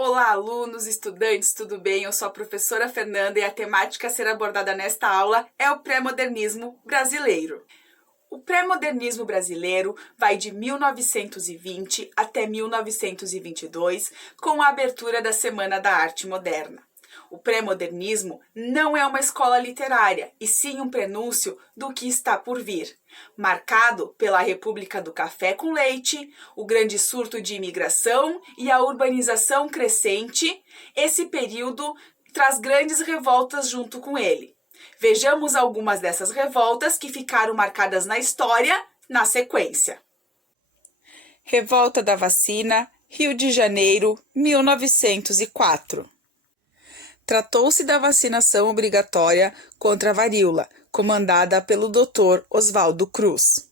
Olá, alunos, estudantes, tudo bem? Eu sou a professora Fernanda e a temática a ser abordada nesta aula é o pré-modernismo brasileiro. O pré-modernismo brasileiro vai de 1920 até 1922, com a abertura da Semana da Arte Moderna. O pré-modernismo não é uma escola literária, e sim um prenúncio do que está por vir. Marcado pela República do Café com Leite, o grande surto de imigração e a urbanização crescente, esse período traz grandes revoltas junto com ele. Vejamos algumas dessas revoltas que ficaram marcadas na história na sequência. Revolta da Vacina, Rio de Janeiro, 1904. Tratou-se da vacinação obrigatória contra a varíola, comandada pelo Dr. Oswaldo Cruz.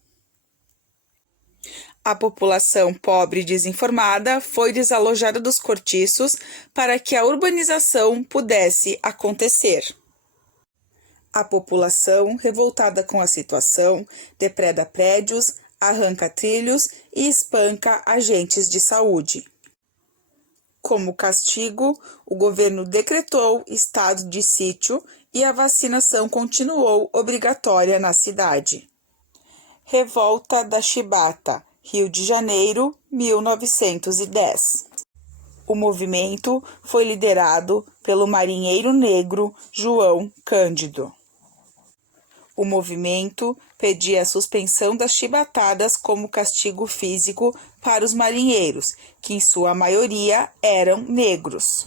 A população pobre e desinformada foi desalojada dos cortiços para que a urbanização pudesse acontecer. A população, revoltada com a situação, depreda prédios, arranca trilhos e espanca agentes de saúde. Como castigo, o governo decretou estado de sítio e a vacinação continuou obrigatória na cidade. Revolta da Chibata, Rio de Janeiro, 1910. O movimento foi liderado pelo marinheiro negro João Cândido. O movimento pedia a suspensão das chibatadas como castigo físico para os marinheiros, que em sua maioria eram negros.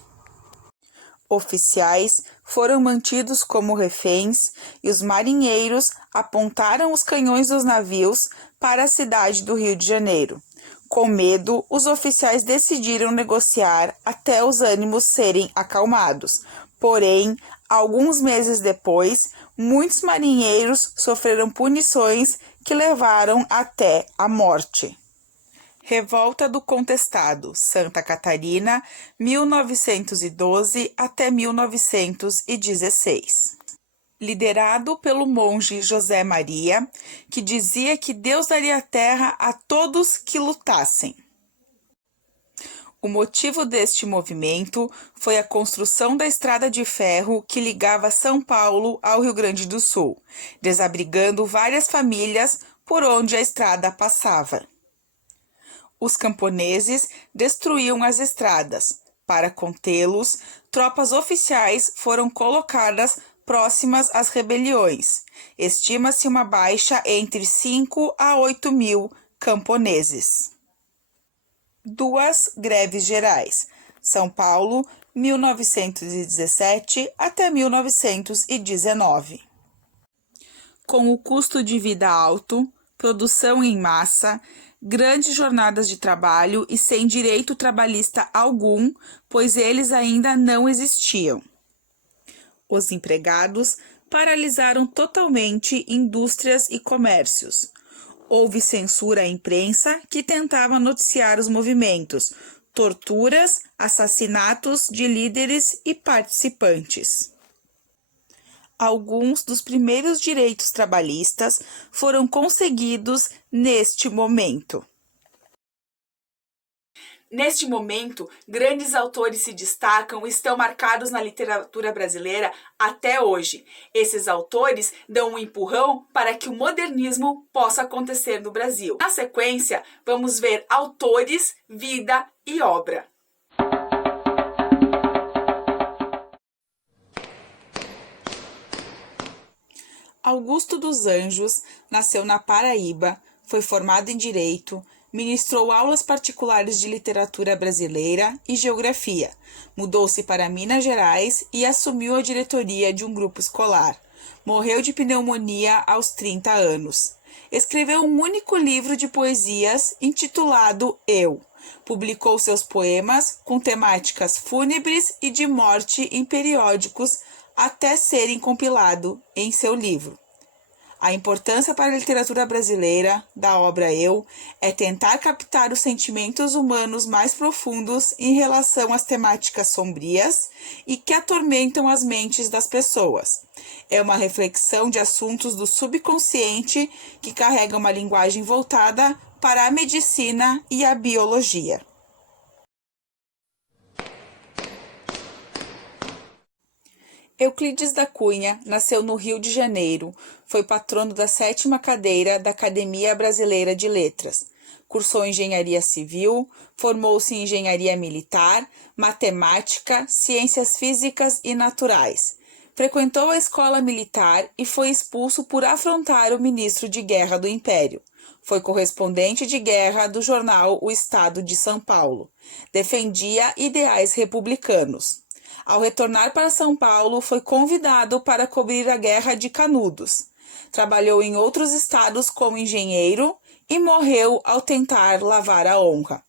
Oficiais foram mantidos como reféns e os marinheiros apontaram os canhões dos navios para a cidade do Rio de Janeiro. Com medo, os oficiais decidiram negociar até os ânimos serem acalmados. Porém, alguns meses depois, muitos marinheiros sofreram punições que levaram até a morte. Revolta do Contestado, Santa Catarina, 1912 até 1916. Liderado pelo monge José Maria, que dizia que Deus daria terra a todos que lutassem. O motivo deste movimento foi a construção da estrada de ferro que ligava São Paulo ao Rio Grande do Sul, desabrigando várias famílias por onde a estrada passava. Os camponeses destruíam as estradas. Para contê-los, tropas oficiais foram colocadas próximas às rebeliões. Estima-se uma baixa entre 5 a 8 mil camponeses. Duas greves gerais. São Paulo, 1917 até 1919. Com o custo de vida alto, produção em massa, grandes jornadas de trabalho e sem direito trabalhista algum, pois eles ainda não existiam. Os empregados paralisaram totalmente indústrias e comércios. Houve censura à imprensa que tentava noticiar os movimentos, torturas, assassinatos de líderes e participantes. Alguns dos primeiros direitos trabalhistas foram conseguidos neste momento. Neste momento, grandes autores se destacam e estão marcados na literatura brasileira até hoje. Esses autores dão um empurrão para que o modernismo possa acontecer no Brasil. Na sequência, vamos ver autores, vida e obra. Augusto dos Anjos nasceu na Paraíba, foi formado em Direito, ministrou aulas particulares de literatura brasileira e geografia, mudou-se para Minas Gerais e assumiu a diretoria de um grupo escolar. Morreu de pneumonia aos 30 anos. Escreveu um único livro de poesias intitulado Eu. Publicou seus poemas com temáticas fúnebres e de morte em periódicos até serem compilado em seu livro. A importância para a literatura brasileira da obra Eu é tentar captar os sentimentos humanos mais profundos em relação às temáticas sombrias e que atormentam as mentes das pessoas. É uma reflexão de assuntos do subconsciente que carrega uma linguagem voltada para a medicina e a biologia. Euclides da Cunha nasceu no Rio de Janeiro, foi patrono da 7ª cadeira da Academia Brasileira de Letras. Cursou engenharia civil, formou-se em engenharia militar, matemática, ciências físicas e naturais. Frequentou a escola militar e foi expulso por afrontar o ministro de guerra do Império. Foi correspondente de guerra do jornal O Estado de São Paulo. Defendia ideais republicanos. Ao retornar para São Paulo, foi convidado para cobrir a Guerra de Canudos. Trabalhou em outros estados como engenheiro e morreu ao tentar lavar a honra.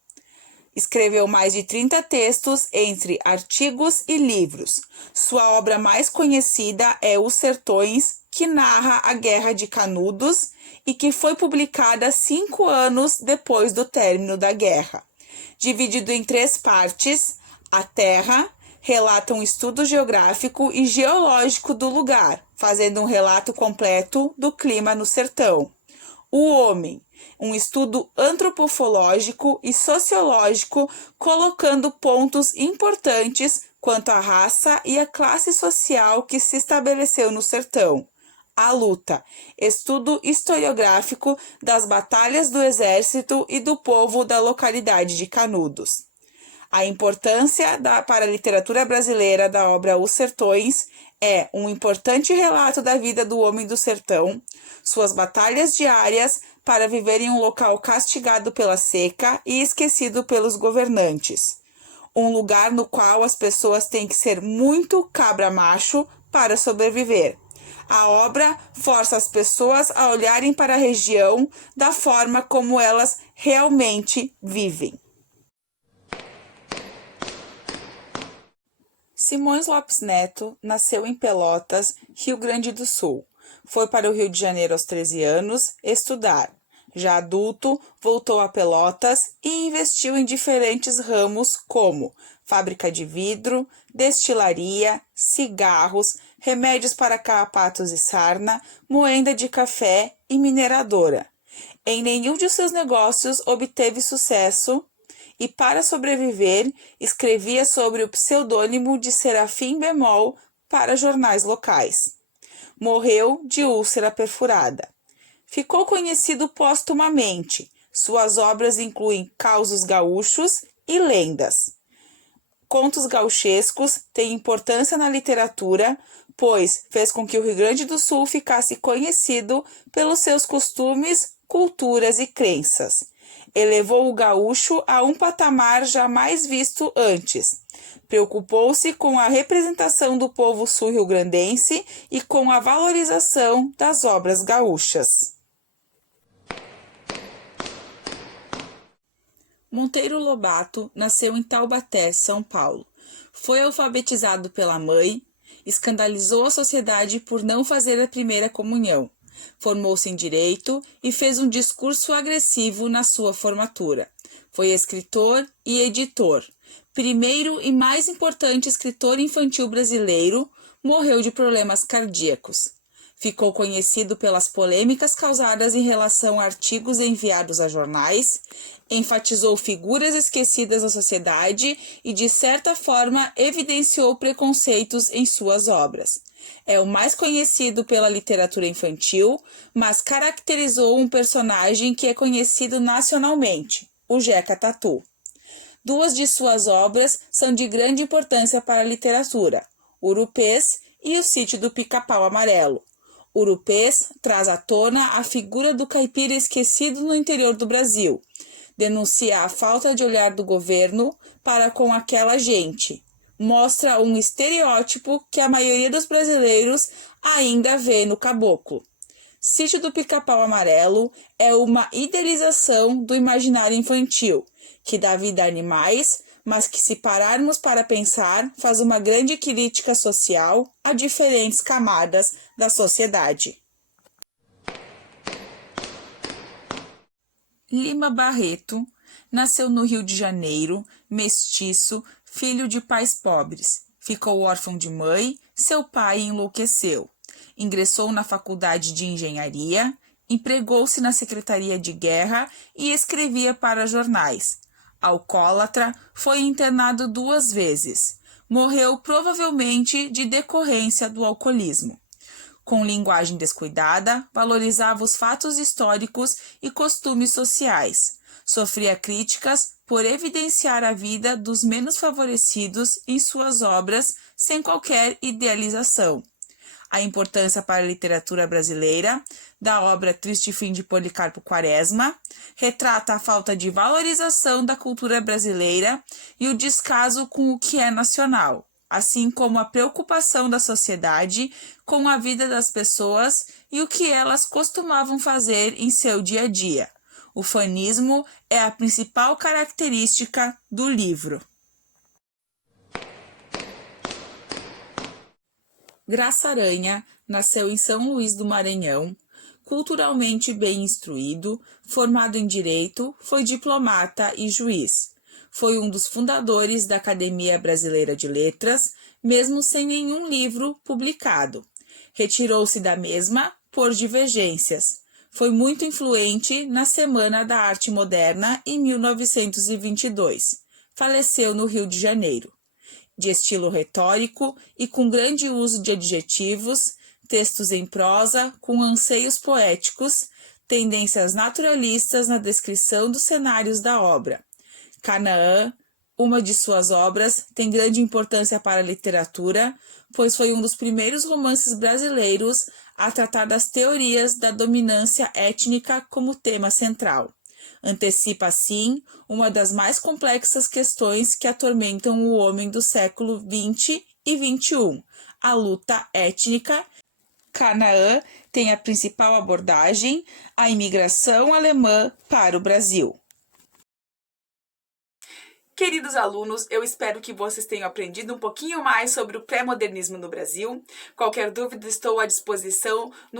Escreveu mais de 30 textos entre artigos e livros. Sua obra mais conhecida é Os Sertões, que narra a Guerra de Canudos e que foi publicada 5 anos depois do término da guerra. Dividido em 3 partes, A Terra relata um estudo geográfico e geológico do lugar, fazendo um relato completo do clima no sertão. O Homem, um estudo antropofológico e sociológico, colocando pontos importantes quanto à raça e à classe social que se estabeleceu no sertão. A Luta, estudo historiográfico das batalhas do exército e do povo da localidade de Canudos. A importância para a literatura brasileira da obra Os Sertões é um importante relato da vida do homem do sertão, suas batalhas diárias para viver em um local castigado pela seca e esquecido pelos governantes. Um lugar no qual as pessoas têm que ser muito cabra-macho para sobreviver. A obra força as pessoas a olharem para a região da forma como elas realmente vivem. Simões Lopes Neto nasceu em Pelotas, Rio Grande do Sul. Foi para o Rio de Janeiro aos 13 anos estudar. Já adulto, voltou a Pelotas e investiu em diferentes ramos como fábrica de vidro, destilaria, cigarros, remédios para carrapatos e sarna, moenda de café e mineradora. Em nenhum de seus negócios obteve sucesso e, para sobreviver, escrevia sobre o pseudônimo de Serafim Bemol para jornais locais. Morreu de úlcera perfurada. Ficou conhecido póstumamente. Suas obras incluem causos gaúchos e lendas. Contos gauchescos têm importância na literatura, pois fez com que o Rio Grande do Sul ficasse conhecido pelos seus costumes, culturas e crenças. Elevou o gaúcho a um patamar jamais visto antes. Preocupou-se com a representação do povo sul-riograndense e com a valorização das obras gaúchas. Monteiro Lobato nasceu em Taubaté, São Paulo. Foi alfabetizado pela mãe, escandalizou a sociedade por não fazer a primeira comunhão. Formou-se em Direito e fez um discurso agressivo na sua formatura. Foi escritor e editor. Primeiro e mais importante escritor infantil brasileiro, morreu de problemas cardíacos. Ficou conhecido pelas polêmicas causadas em relação a artigos enviados a jornais, enfatizou figuras esquecidas da sociedade e, de certa forma, evidenciou preconceitos em suas obras. É o mais conhecido pela literatura infantil, mas caracterizou um personagem que é conhecido nacionalmente, o Jeca Tatu. 2 de suas obras são de grande importância para a literatura, Urupês e O Sítio do Pica-Pau Amarelo. Urupês traz à tona a figura do caipira esquecido no interior do Brasil. Denuncia a falta de olhar do governo para com aquela gente. Mostra um estereótipo que a maioria dos brasileiros ainda vê no caboclo. Sítio do Pica-Pau Amarelo é uma idealização do imaginário infantil, que dá vida a animais, mas que, se pararmos para pensar, faz uma grande crítica social a diferentes camadas da sociedade. Lima Barreto nasceu no Rio de Janeiro, mestiço, filho de pais pobres. Ficou órfão de mãe, seu pai enlouqueceu. Ingressou na faculdade de engenharia, empregou-se na secretaria de guerra e escrevia para jornais. Alcoólatra, foi internado 2 vezes. morreu provavelmente de decorrência do alcoolismo. Com linguagem descuidada, valorizava os fatos históricos e costumes sociais. Sofria críticas por evidenciar a vida dos menos favorecidos em suas obras sem qualquer idealização. A importância para a literatura brasileira da obra Triste Fim de Policarpo Quaresma retrata a falta de valorização da cultura brasileira e o descaso com o que é nacional, assim como a preocupação da sociedade com a vida das pessoas e o que elas costumavam fazer em seu dia a dia. O fanismo é a principal característica do livro. Graça Aranha nasceu em São Luís do Maranhão, culturalmente bem instruído, formado em Direito, foi diplomata e juiz. Foi um dos fundadores da Academia Brasileira de Letras, mesmo sem nenhum livro publicado. Retirou-se da mesma por divergências. Foi muito influente na Semana da Arte Moderna em 1922. Faleceu no Rio de Janeiro. De estilo retórico e com grande uso de adjetivos, textos em prosa com anseios poéticos, tendências naturalistas na descrição dos cenários da obra. Canaã, uma de suas obras, tem grande importância para a literatura, pois foi um dos primeiros romances brasileiros a tratar das teorias da dominância étnica como tema central. Antecipa, assim, uma das mais complexas questões que atormentam o homem do século XX e XXI, a luta étnica. Canaã tem a principal abordagem, a imigração alemã para o Brasil. Queridos alunos, eu espero que vocês tenham aprendido um pouquinho mais sobre o pré-modernismo no Brasil. Qualquer dúvida, estou à disposição no